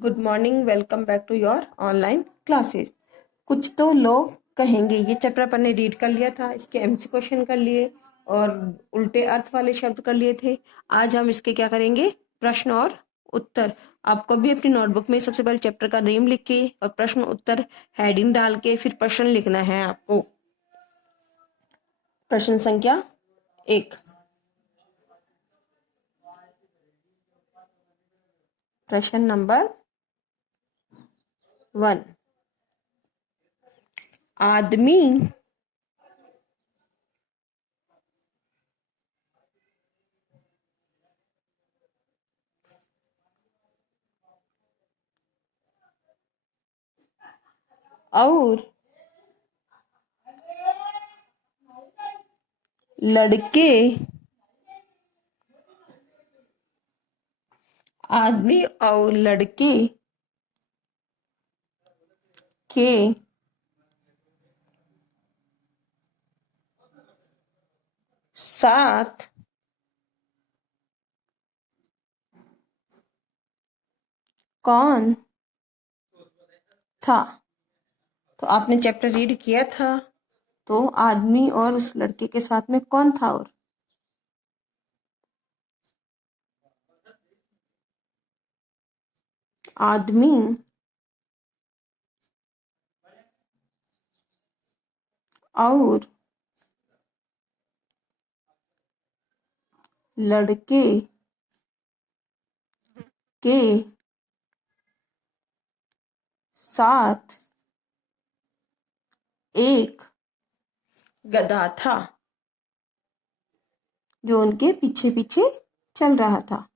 Good morning, welcome back to your online classes. कुछ तो लोग कहेंगे ये चैप्टर अपन ने रीड कर लिया था, इसके एमसी क्वेश्चन कर लिए और उल्टे अर्थ वाले शब्द कर लिए थे। आज हम इसके क्या करेंगे, प्रश्न और उत्तर। आपको भी अपनी नोटबुक में सबसे पहले चैप्टर का नेम लिख के और प्रश्न उत्तर हेडिंग डाल के फिर प्रश्न लिखना है आपको। प्रश्न संख्या 1। प्रश्न नंबर 1। आदमी और लड़के आदमी और लड़के के साथ कौन था। तो आपने चैप्टर रीड किया था, तो आदमी और उस लड़के के साथ में कौन था। और आदमी और लड़के के साथ एक गधा था जो उनके पीछे पीछे चल रहा था।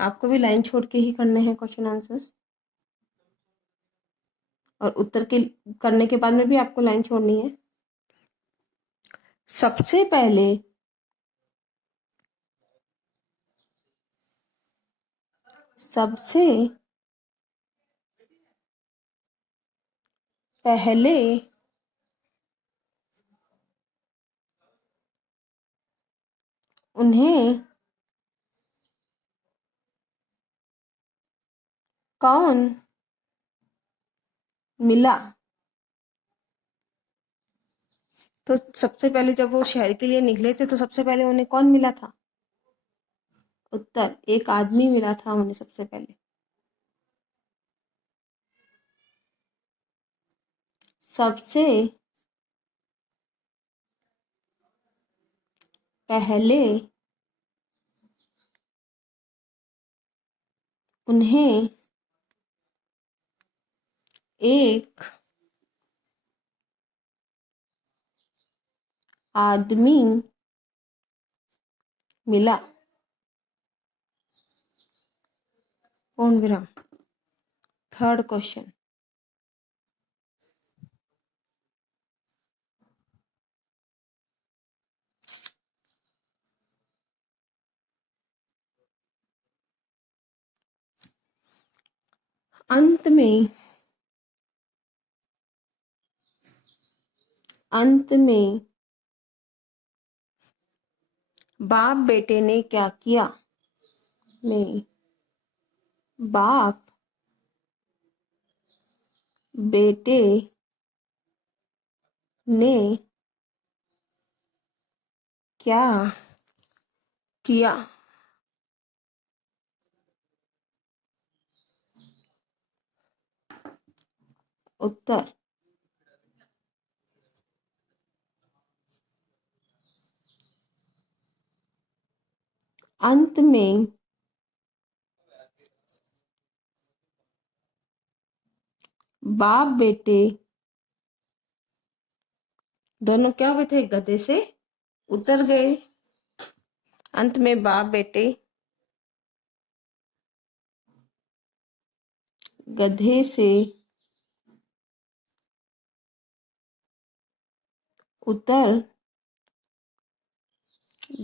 आपको भी लाइन छोड़ के ही करने हैं क्वेश्चन आंसर्स, और उत्तर के करने के बाद में भी आपको लाइन छोड़नी है। सबसे पहले सबसे पहले उन्हें कौन मिला। तो सबसे पहले जब वो शहर के लिए निकले थे तो सबसे पहले उन्हें कौन मिला था। उत्तर, एक आदमी मिला था उन्हें सबसे पहले। सबसे पहले उन्हें एक आदमी मिला। पूर्ण विराम। Third question. अंत में बाप बेटे ने क्या किया। में बाप बेटे ने क्या किया। उत्तर, अंत में बाप बेटे दोनों क्या हुए थे, गधे से उतर गए। अंत में बाप बेटे गधे से उतर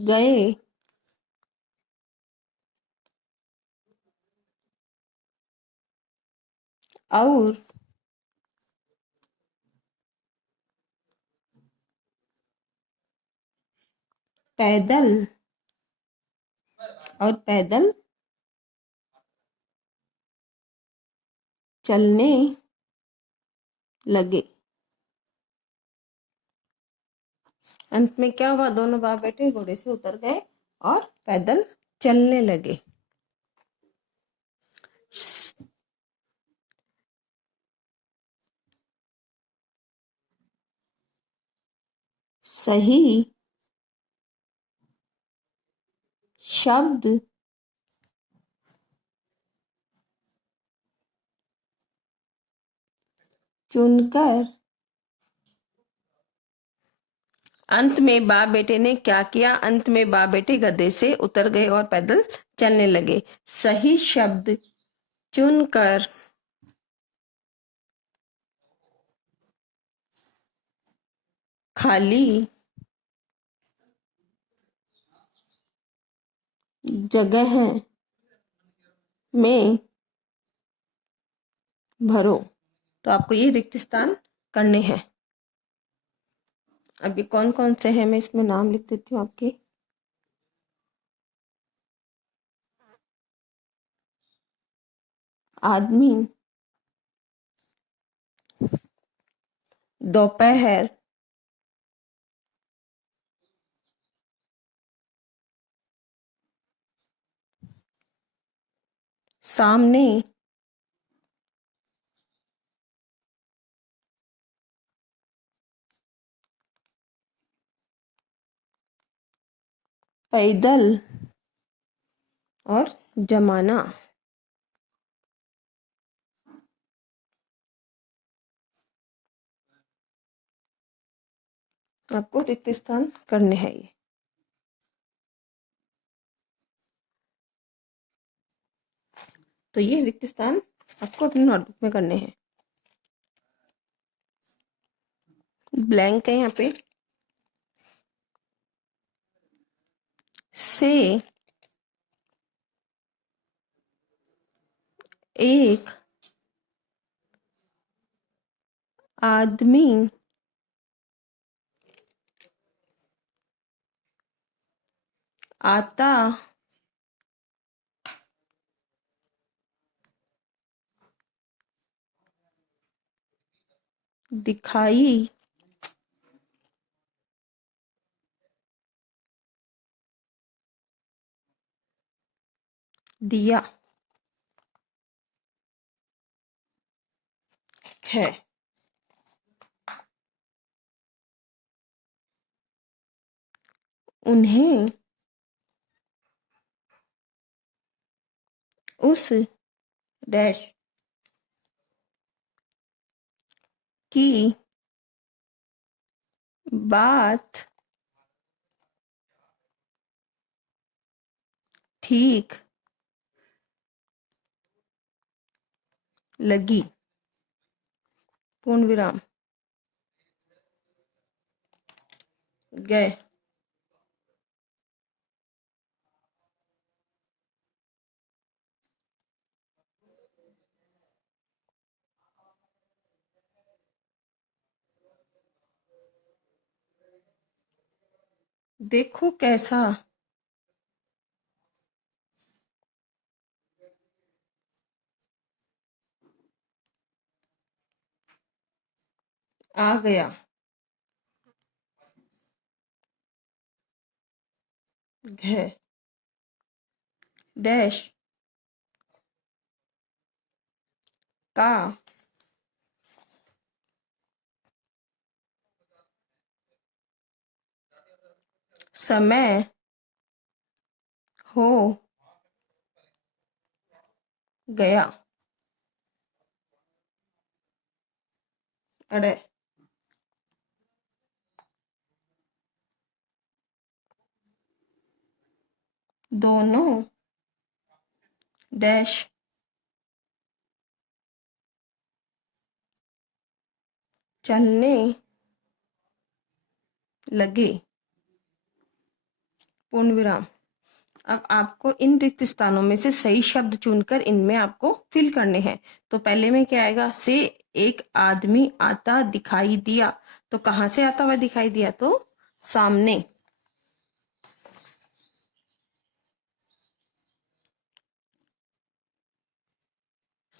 गए और पैदल और पैदल चलने लगे। अंत में क्या हुआ, दोनों बाप बेटे घोड़े से उतर गए और पैदल चलने लगे। सही शब्द चुनकर अंत में बाप बेटे ने क्या किया, अंत में बाप बेटे गधे से उतर गए और पैदल चलने लगे। सही शब्द चुनकर खाली जगह में भरो। तो आपको ये रिक्त स्थान करने हैं। अभी कौन कौन से हैं मैं इसमें नाम लिख देती हूँ आपके। आदमी, दोपहर, सामने, पैदल और जमाना। आपको रिक्त स्थान करने हैं ये। तो ये रिक्त स्थान आपको अपनी नोटबुक में करने हैं। ब्लैंक है यहाँ पे। से एक आदमी आता दिखाई दिया है। उन्हें उस डैश की बात ठीक लगी, पूर्ण विराम, गए। देखो कैसा आ गया, है डैश का समय हो गया। अरे दोनों डैश चलने लगे, पूर्ण विराम। अब आपको इन रिक्त स्थानों में से सही शब्द चुनकर इनमें आपको फिल करने हैं। तो पहले में क्या आएगा, से एक आदमी आता दिखाई दिया। तो कहाँ से आता हुआ दिखाई दिया, तो सामने।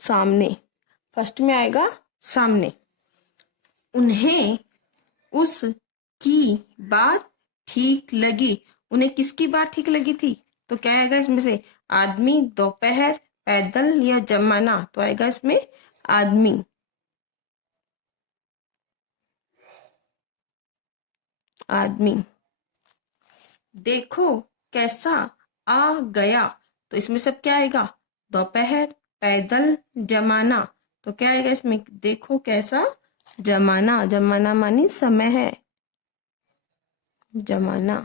सामने, फर्स्ट में आएगा सामने। उन्हें उसकी बात ठीक लगी। उन्हें किसकी बात ठीक लगी थी? तो क्या आएगा इसमें से? आदमी, दोपहर, पैदल या जमाना? तो आएगा इसमें आदमी। आदमी। देखो कैसा आ गया। तो इसमें सब क्या आएगा? दोपहर, पैदल, जमाना। तो क्या आएगा इसमें? देखो कैसा जमाना। जमाना मानी समय है। जमाना।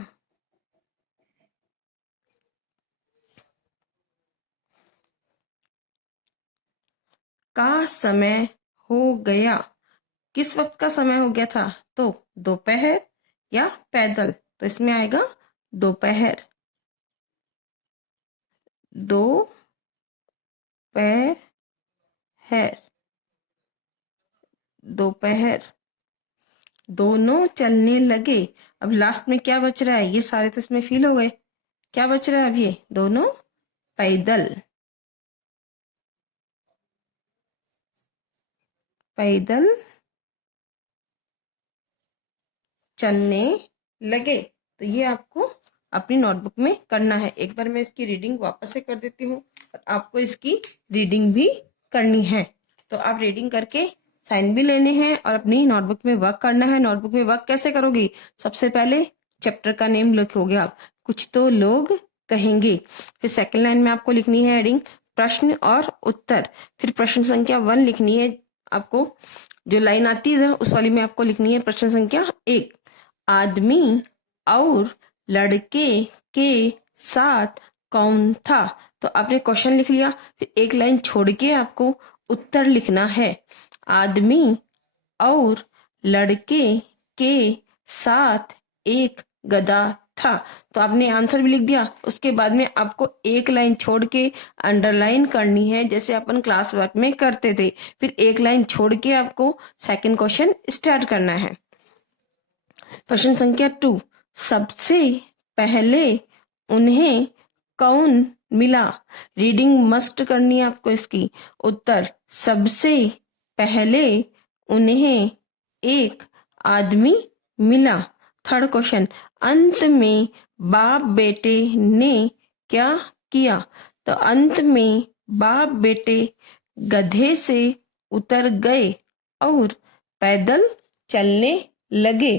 का समय हो गया। किस वक्त का समय हो गया था? तो दोपहर या पैदल? तो इसमें आएगा दोपहर। दोपहर। दोपहर। दोनों चलने लगे। अब लास्ट में क्या बच रहा है? ये सारे तो इसमें फील हो गए। क्या बच रहा है अब? ये दोनों पैदल। पैदल चलने लगे। तो ये आपको अपनी नोटबुक में करना है। एक बार मैं इसकी रीडिंग वापस से कर देती हूँ और आपको इसकी रीडिंग भी करनी है। तो आप रीडिंग करके साइन भी लेने हैं और अपनी नोटबुक में वर्क करना है। नोटबुक में वर्क कैसे करोगी? सबसे पहले चैप्टर का नेम लिखोगे आप, कुछ तो लोग कहेंगे। फिर सेकंड लाइन में आपको लिखनी है हेडिंग प्रश्न और उत्तर। फिर प्रश्न संख्या 1 लिखनी है आपको। जो लाइन आती है उस वाली में आपको लिखनी है प्रश्न संख्या 1। आदमी और लड़के के साथ कौन था? तो आपने क्वेश्चन लिख लिया। फिर एक लाइन छोड़ के आपको उत्तर लिखना है। आदमी और लड़के के साथ एक गधा था। तो आपने आंसर भी लिख दिया। उसके बाद में आपको एक लाइन छोड़ के अंडरलाइन करनी है, जैसे अपन क्लास वर्क में करते थे। फिर एक लाइन छोड़ के आपको सेकंड क्वेश्चन स्टार्ट करना है। प्रश्न संख्या 2। सबसे पहले उन्हें कौन मिला? रीडिंग मस्ट करनी है आपको इसकी। उत्तर, सबसे पहले उन्हें एक आदमी मिला। थर्ड क्वेश्चन, अंत में बाप बेटे ने क्या किया? तो अंत में बाप बेटे गधे से उतर गए और पैदल चलने लगे।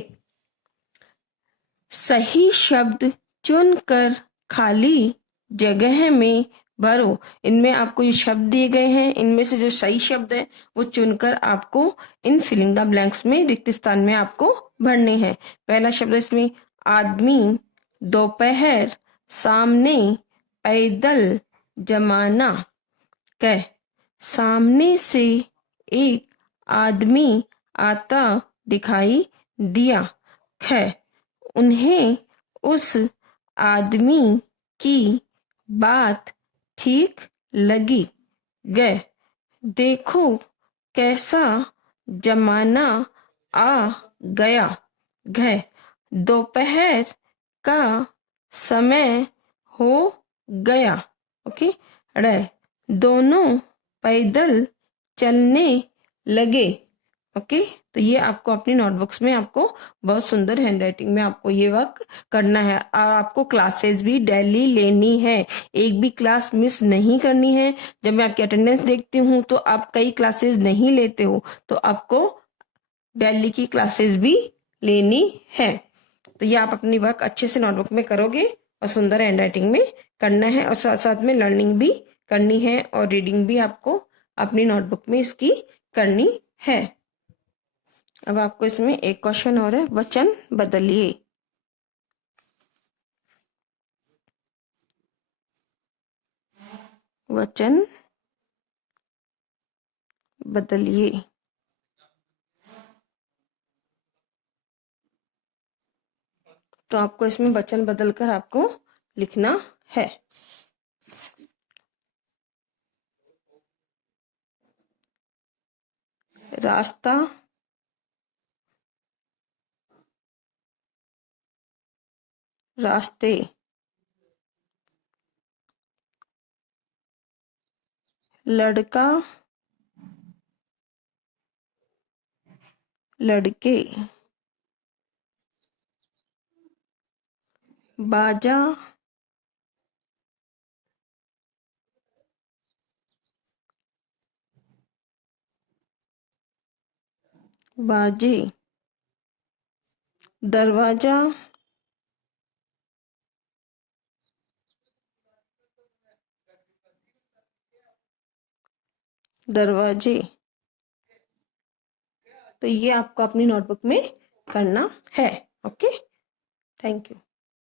सही शब्द चुनकर खाली जगह में भरो। इनमें आपको जो शब्द दिए गए हैं, इनमें से जो सही शब्द है वो चुनकर आपको इन फिलिंग द ब्लैंक्स में, रिक्त स्थान में आपको भरने हैं। पहला शब्द इसमें आदमी, दोपहर, सामने, पैदल, जमाना। कै, सामने से एक आदमी आता दिखाई दिया। ख, उन्हें उस आदमी की बात ठीक लगी। ग, देखो कैसा जमाना आ गया। घ, दोपहर का समय हो गया। ओके। ड़, दोनों पैदल चलने लगे। ओके। तो ये आपको अपनी नोटबुक्स में आपको बहुत सुंदर हैंडराइटिंग में आपको ये वर्क करना है। आपको क्लासेस भी डेली लेनी है, एक भी क्लास मिस नहीं करनी है। जब मैं आपकी अटेंडेंस देखती हूँ तो आप कई क्लासेस नहीं लेते हो, तो आपको डेली की क्लासेस भी लेनी है। तो ये आप अपनी वर्क अच्छे से नोटबुक में करोगे और सुंदर हैंडराइटिंग में करना है, और साथ साथ में लर्निंग भी करनी है और रीडिंग भी आपको अपनी नोटबुक में इसकी करनी है। अब आपको इसमें एक क्वेश्चन और है, वचन बदलिए। वचन बदलिए। तो आपको इसमें वचन बदलकर आपको लिखना है। रास्ता, रास्ते, लड़का, लड़के, बाजा, बाजे, दरवाजा, दरवाजे। तो ये आपको अपनी नोटबुक में करना है। Okay, thank you.